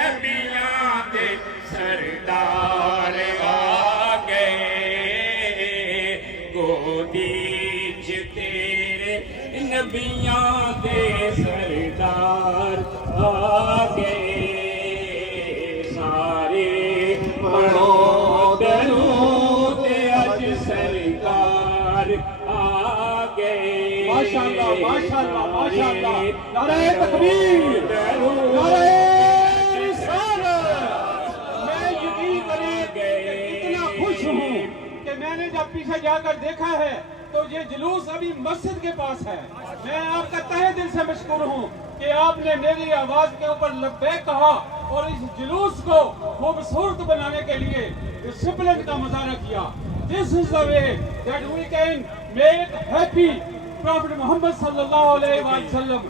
नबियां दे सरदार आ गए गोदी च तेरे नबियां दे सरदार आ गए सारे पढ़ो दरूद अज सरकार आ गए माशाअल्लाह माशाअल्लाह माशाअल्लाह नारे तकबीर नारे रिसालत मैं यकीन करें इतना खुश हूँ कि मैंने जब पीछे जाकर देखा है तो ये जुलूस अभी मस्जिद के पास है। मैं आपका तहे दिल से मशकूर हूँ कि आपने मेरी आवाज के ऊपर लब्बैक कहा और इस जुलूस को खूबसूरत बनाने के लिए डिसिप्लिन का मुजाहरा किया। This is the way that we can make happy Prophet Muhammad sallallahu alaihi wasallam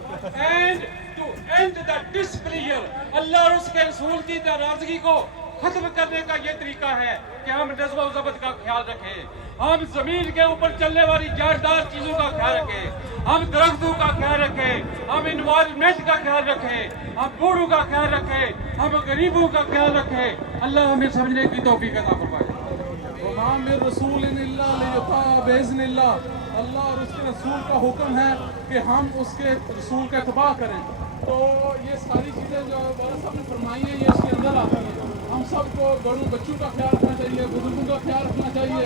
and to end the displeasure अल्लाह और उसके रसूल की नाराजगी को खत्म करने का ये तरीका है कि हम नज़्म व ज़ब्त का ख्याल रखें, हम जमीन के ऊपर चलने वाली जारदार चीजों का ख्याल रखें, हम दरख्तों का ख्याल रखें, हम इन्वायरमेंट का ख्याल रखें, हम बूढ़ों का ख्याल रखें, हम गरीबों का ख्याल रखें। अल्लाह हमें समझने की तौफीक अता फरमाए। अल्लाह और उसके रसूल का हुक्म है कि हम उसके रसूल का इत्तबा करें। तो ये सारी चीज़ें जो वाला साहब ने फरमाई है ये इसके अंदर आती हैं। हम सबको बड़ों बच्चों का ख्याल रखना चाहिए, बुजुर्गों का ख्याल रखना चाहिए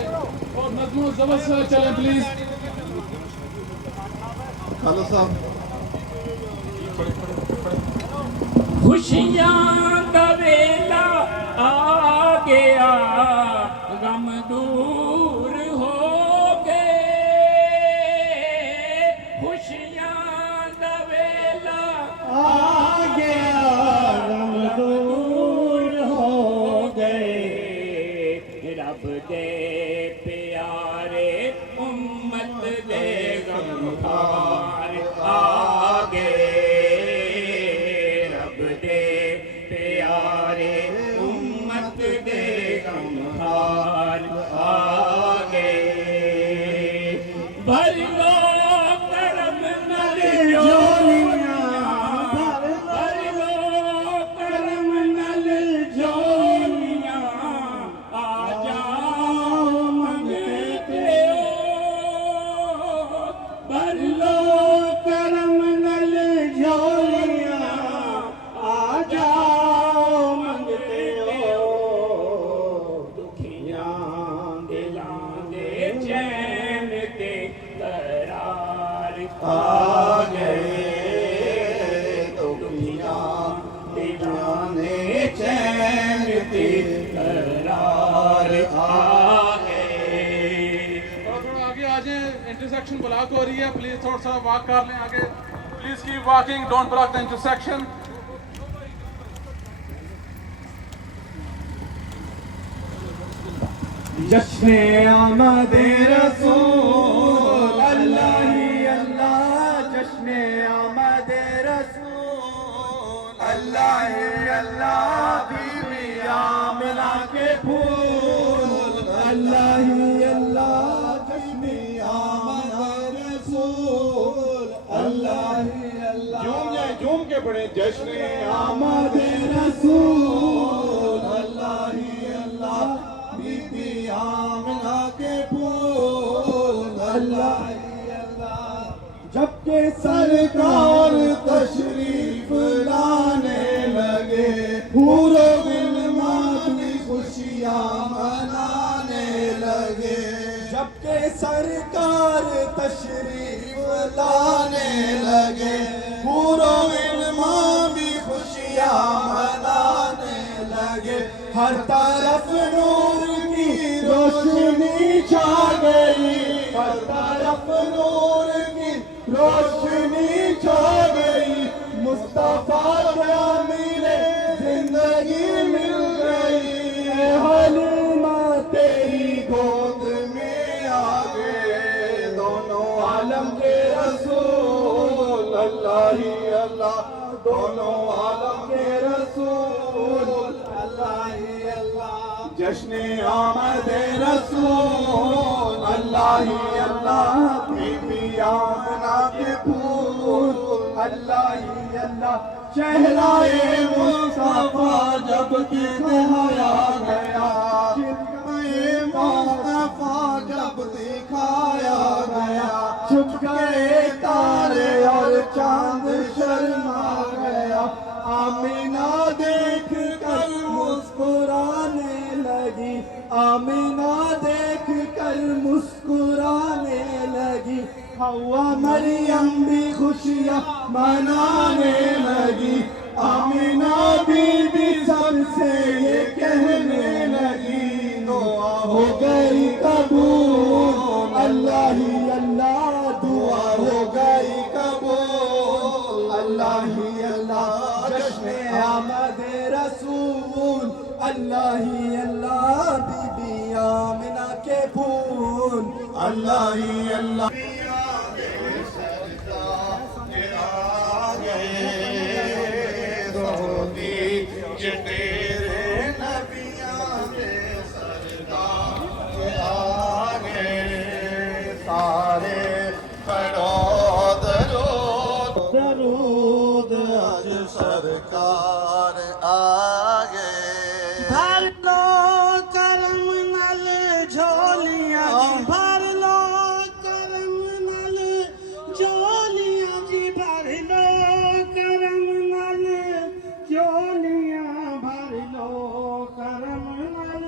और नज़्म व ज़ब्त से चलें प्लीज़। हेलो साहब खुशियां का वेला आ गया गम दूर हो रब दे प्यारे उम्मत दे गमखार आ गए रब दे प्यारे उम्मत दे गमखार आ गए भर लो करम नल जोनियां भर लो करम नल जोनियां आ गए दुखियां दिलाने चैन के करार आ गए। थोड़ा आगे आ जाए, इंटरसेक्शन ब्लॉक हो रही है, प्लीज थोड़ा सा वॉक कर लें आगे। Please keep walking, don't block the intersection. जश्ने आमदे रसूल अल्लाह ही अल्लाह जश्ने आमदे रसूल अल्लाह ही अल्लाह बीबी आमना के फूल अल्लाह ही अल्लाह जश्ने आमदे रसूल अल्लाह ही अल्लाह झूम के पढ़े जश्ने आमदे रसूल अल्लाह ही अल्लाह बीबी आमना के फूल अल्लाह जबकि सरकार तशरीफ लाने लगे पूरे भी खुशियां मनाने लगे जबकि सरकार तशरीफ लाने लगे पूरे भी खुशियां मनाने लगे हर तरफ नूर की रोशनी छा गई हर तरफ नूर की रोशनी छा गई मुस्तफा क्या मिले जिंदगी मिल गई हलीमा तेरी गोद में आ गए दोनों आलम के रसूल अल्लाह ही अल्लाह दोनों आलम के रसूल अल्लाह ही अल्लाह जश्न आमद रसूल अल्लाह ही अल्लाह बीबी आमना के फूल अल्लाह ही अल्लाह चेहराए मुस्तफा दिखाया गया, चिपके मुस्तफा जब दिखाया गया, छुप गए तारे और चांद शर्मा गया। आमीना देख कर मुस्कुराने लगी, आमीना देख कर मुस्कुराने लगी। हवा मरियम भी खुशियाँ मनाने लगी, आमीना बीबी सबसे ये कहने लगी, दुआ हो गई कबूल, अल्लाह ही अल्लाह, दुआ हो गई कबूल, अल्लाह ही अल्लाह, जश्न आमद रसूल, अल्लाह ही अल्लाह, बीबी आमिना के फूल, अल्लाह ही अल्लाह। तेरे नबियां के सरदार आ गए, सारे पढ़ो दरूद आज सरकार आ गए। भर लो करम नल झोलियां जी, भर लो करम नल झोलियां जी, भर लो करम नल झोलियां, भर लो करम नल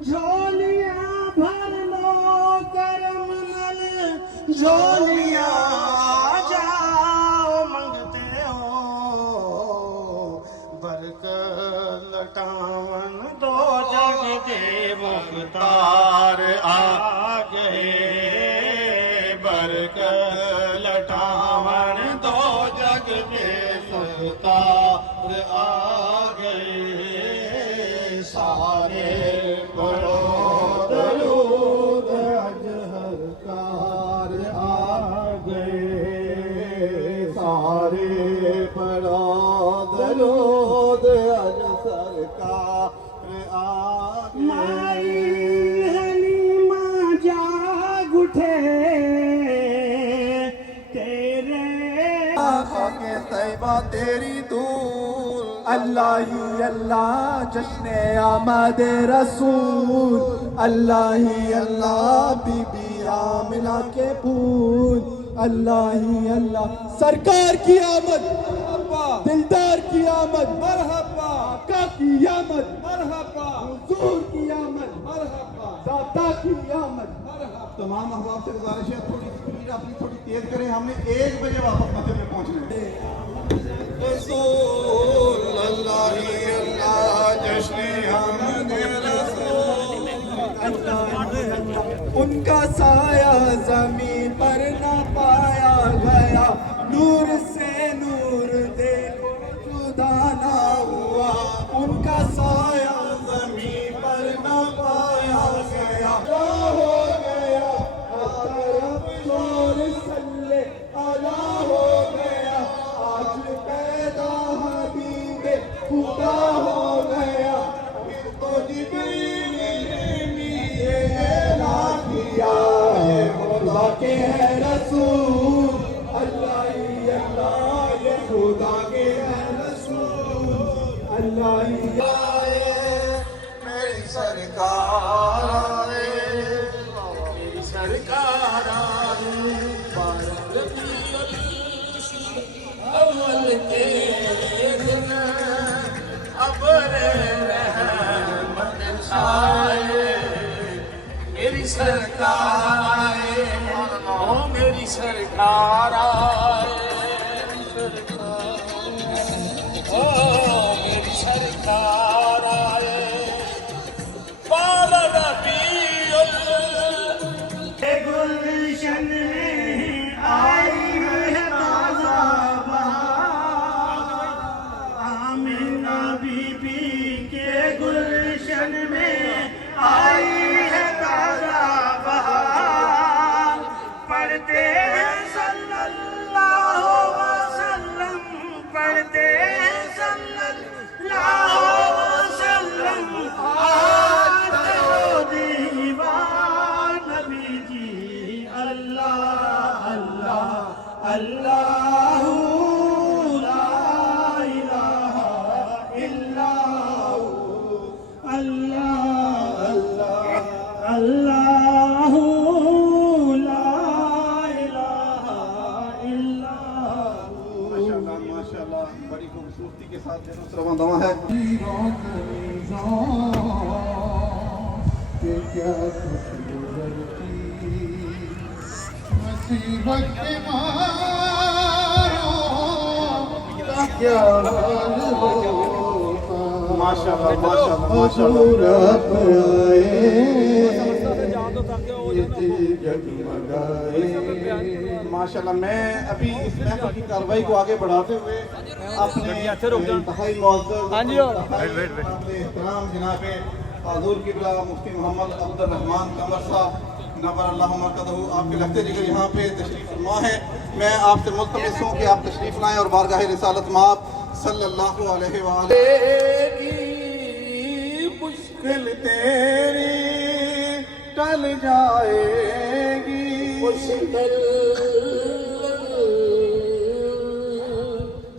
झोलियां, भर लो करम नल झोलियां, जाओ मंगते हो बरकत लटावन दो जग दे मुख्तार आ गए, बरकत लटावन दो जग दे मुख्तार आ गए, सारे पढ़ो दरूद अजहर कार आ गए, सारे पढ़ो दरूद अजहर कार आ गए। हलीमा जाग उठे तेरे आका के तैबा तेरी दूर, अल्लाह ही अल्लाह, जश्न आमद रसूल, अल्लाह ही अल्लाह, बीबी आमिना के फूल, अल्लाह ही अल्लाह, सरकार की आमद मरहबा, दिलदार की आमद मरहबा, आका की आमद मरहबा, हुजूर की आमद मरहबा, दाता की आमद मरहबा। तमाम अहबाब से गुजारिश है थोड़ी स्पीड अपनी थोड़ी तेज करें, हमने 1 बजे वापस मस्जिद में पहुंचना है। रसूल अल्लाह ही अल्लाह, जश्न आमद रसूल, उनका साया जमीन पर न पाया गया, नूर से नूर देखो जुदा ना हुआ, उनका साया जमीन पर न पाया गया, क्या हो गया तरफ शोर सल्ले अला हो गया, आज पैदा हबीबे खुदा हो गया, फिर तो जिब्रील ने ऐलान किया है खुदा के है रसूल, अल्लाह ही अल्लाह, ये खुदा के है रसूल, अल्लाह ही मेरी सरकार आए, मेरी सरकार आए, अव्वल के दिन अबर रहमत छाए, मेरी सरकार आए, मेरी सरकार आए, ओ मेरी सरकार आए, बाला रबीउल गुलशन में आई है ताज़ा बहार, आमिना बीबी के गुलशन में आई है ताज़ा बहार, पढ़ते हैं सल्लल्लाहु अलैहि वसल्लम, पढ़ते हैं सल्लल्लाहु कि क्या खुशबू लगती मुसीबत के मारों का क्या हाल होता। माशाल्लाह माशाल्लाह माशाल्लाह माशाल्लाह। मैं अभी इस महफिल की कार्रवाई को आगे बढ़ाते हुए अपने इंतहाई मुअज़्ज़ज़ एहतराम जनाब हुज़ूर क़िबला मुफ्ती मोहम्मद अब्दुल रहमान कमर साहब नव्वरल्लाहु मरकज़हू आपके लगते जिगर यहाँ पे तशरीफ़ फरमा है। मैं आपसे मुल्तमिस हूँ कि आप तशरीफ़ लाएँ और बारगाह रिसालत माब सल्लल्लाहु अलैहि मुश्किल तेरी टल जाएगी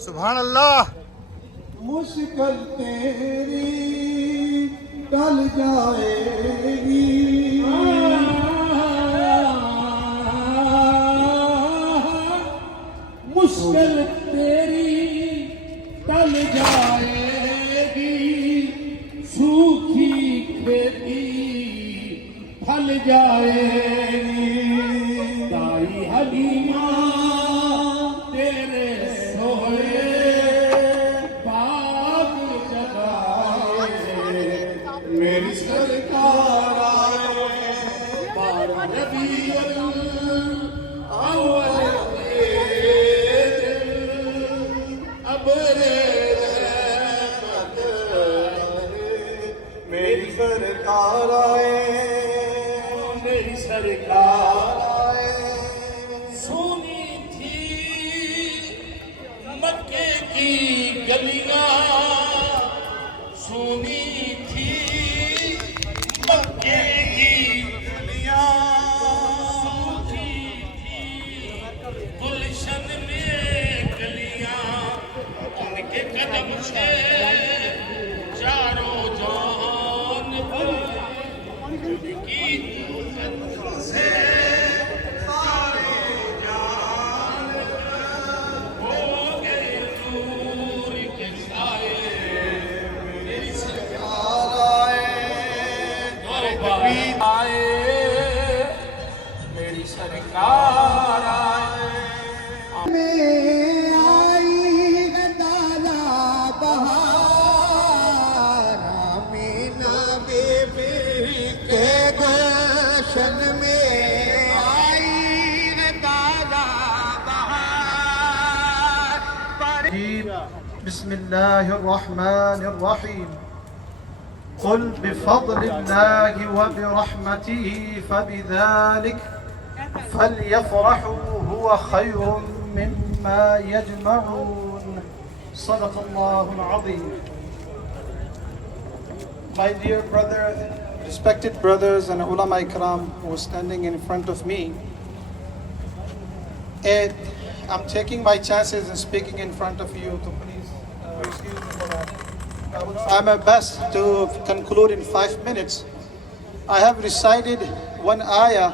सुभान अल्लाह। मुश्किल तेरी टल जाएगी मुश्किल तेरी टल जाएगी सूखी खेती फल जाएगी ताई हलीमा तेरे सोहरे बाग जगाए मेरी सरकार आए बार रबीउल अव्वल मेरी सरकार आए मेरी सरकार आए सोनी थी मक्के की गलियां सोनी थी मक्के की गलियां सूखी थी गुलशन में गलियां उनके कदम से चारों जान पर की से सारे जान हो गए नूर के साए मेरी सरकार आए मेरी सरकार आए बिस्मिल्लाहिर्रहमानिर्रहीम कुल बिफज़लिल्लाहि व बिरहमतिही फबिज़ालिक फलयफ़रहू हुवा खैरुम मिम्मा यजमऊन। सदक़ल्लाहुल अज़ीम। My dear brother, respected brothers and ulama ikram who are standing in front of me, I'm taking my chances in speaking in front of you, so please excuse me for that. I will try my best to conclude in 5 minutes. I have recited one ayah.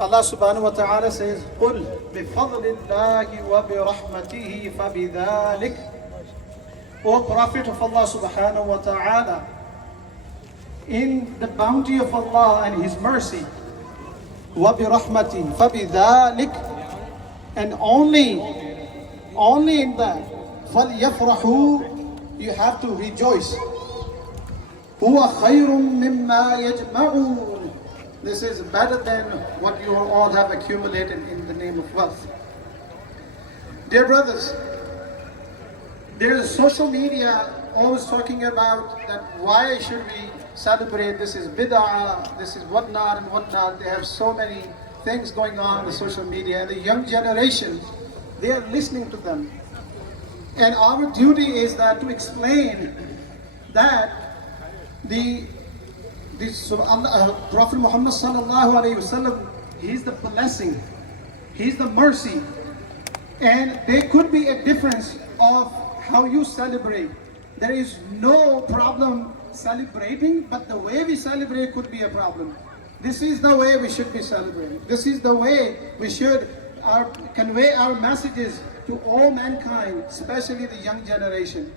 Allah subhanahu wa ta'ala says, قُلْ بِفَضْلِ اللَّهِ وَبِرَحْمَتِهِ فَبِذَلِكَ. O Prophet of Allah subhanahu wa ta'ala, in the bounty of Allah and His mercy, وَبِرَحْمَتِهِ فَبِذَلِكَ, and only in that, فَلْيَفْرَحُوا, you have to rejoice. هُوَ خَيْرٌ مِمَّا يَجْمَعُونَ. This is better than what you all have accumulated in the name of wealth. Dear brothers, there is social media always talking about that why should we celebrate, this is bid'ah, this is whatnot and whatnot. They have so many things going on in the social media, and the young generation, they are listening to them. And our duty is that to explain that the Prophet Muhammad sallallahu alaihi wasallam, he's the blessing, he's the mercy, and there could be a difference of how you celebrate. There is no problem celebrating, but the way we celebrate could be a problem. This is the way we should be celebrating. This is the way we should convey our messages to all mankind, especially the young generation.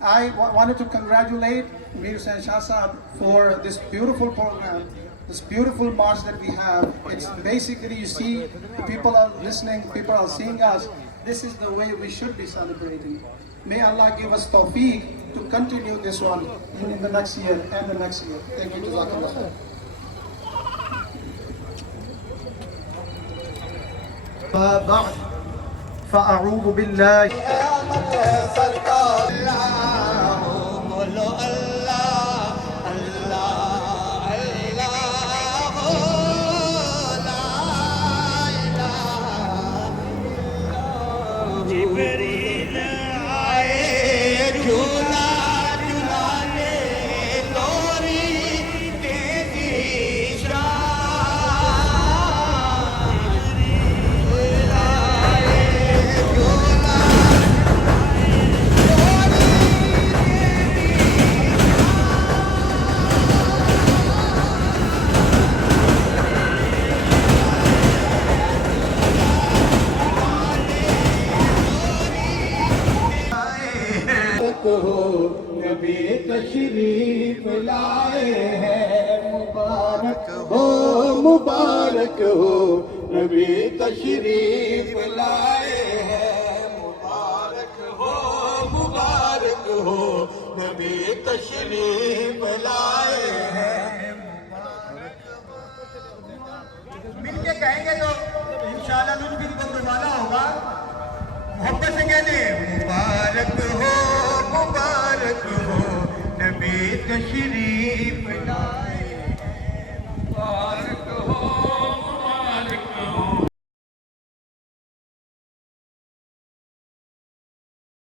wanted to congratulate Mir Hussain Shah Sahab for this beautiful program, this beautiful march that we have. It's basically, you see, people are listening, people are seeing us. This is the way we should be celebrating. May Allah give us tawfiq to continue this one in the next year and the next year. Thank you. Jazakallah. بعد فأعوذ بالله नबी तशरीफ लाए हैं मुबारक हो नबी तशरीफ लाए हैं मुबारक हो नबी तशरीफ लाए हैं मिलके कहेंगे तो इंशाअल्लाह मिलकर गुरुद्वारा होगा मोहब्बत से कहते मुबारक हो नबी तशरीफ लाए